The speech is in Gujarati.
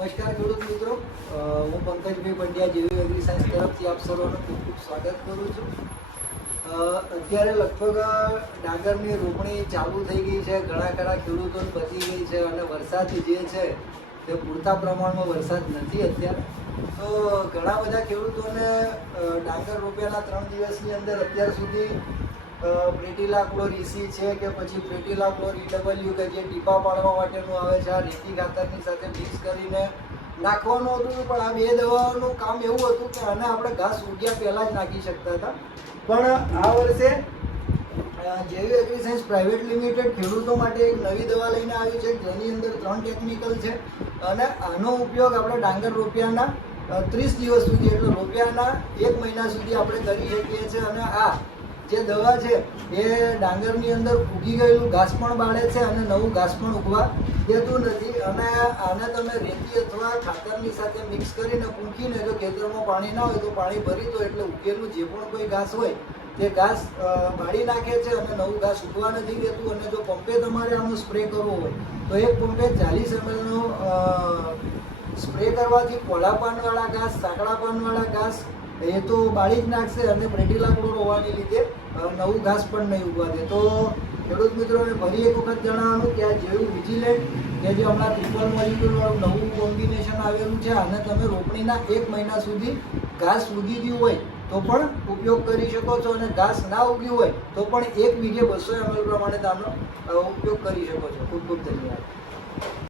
નમસ્કાર ખેડૂત મિત્રો, હું પંકજભાઈ પંડ્યા જેવી એગ્રીસાયન્સ તરફથી આપ સર્વનું ખૂબ ખૂબ સ્વાગત કરું છું। અત્યારે લગભગ ડાંગરની રોપણી ચાલુ થઈ ગઈ છે, ઘણા ખરા ખેડૂતોને પતી ગઈ છે અને વરસાદ જે છે તે પૂરતા પ્રમાણમાં વરસાદ નથી અત્યારે। તો ઘણા બધા ખેડૂતોને ડાંગર રોપ્યાના 3 દિવસની અંદર અત્યાર સુધી પ્રેટિલા ક્લોર EC છે કે પછી પ્રેટિલા ક્લોર EW કે જે ટીપા પાડવા માટેનું આવે છે, આ રેતી ખાતરની સાથે મિક્સ કરીને નાખવાનું હતું। પણ આ બે દવાઓનું કામ એવું હતું કે આને આપણે ઘાસ ઉગ્યા પહેલાં જ નાખી શકતા હતા। પણ આ વર્ષે જેવી એગ્રીસાયન્સ પ્રાઇવેટ લિમિટેડ ખેડૂતો માટે એક નવી દવા લઈને આવી છે, જેની અંદર 3 ટેકનિકલ છે અને આનો ઉપયોગ આપણે ડાંગર રોપ્યાના 30 દિવસ સુધી એટલે રોપ્યાના 1 મહિના સુધી આપણે કરી શકીએ છીએ। અને આ જે દવા છે એ ડાંગરની અંદર ઉગી ગયેલું ઘાસ પણ બાળે છે અને નવું ઘાસ પણ ઉગવા દેતું નથી। અને આને તમે રેતી અથવા ખાતરની સાથે મિક્સ કરીને પૂંખીને જો ખેતરમાં પાણી ના હોય તો પાણી ભરી દો એટલે ઉગેલું જે પણ કોઈ ઘાસ હોય તે ઘાસ બાળી નાખે છે અને નવું ઘાસ ઉગવા નથી દેતું। અને જો પંપે તમારે આનો સ્પ્રે કરવો હોય તો એક પંપે 40 ml નો સ્પ્રે કરવાથી પોલા પાનવાળા ઘાસ, સાંકડા પાનવાળા ઘાસ એ તો બાળી જ નાખશે અને પ્રેટિલા ક્લોર હોવાને લીધે નવું ઘાસ પણ નહીં ઉગવા દે। તો ખેડૂત મિત્રોને ફરી એક વખત જણાવવાનું કે આ જેવું વિજિલેન્ટ કે જે હમણાં ટ્રિપલ મોલિક્યુલવાળું નવું કોમ્બિનેશન આવેલું છે, આને તમે રોપણીના 1 મહિના સુધી ઘાસ ઉગી ગયું હોય તો પણ ઉપયોગ કરી શકો છો અને ઘાસ ના ઉગ્યું હોય તો પણ 1 વીઘે 200 ml પ્રમાણે આનો ઉપયોગ કરી શકો છો। ખૂબ ખૂબ ધન્યવાદ।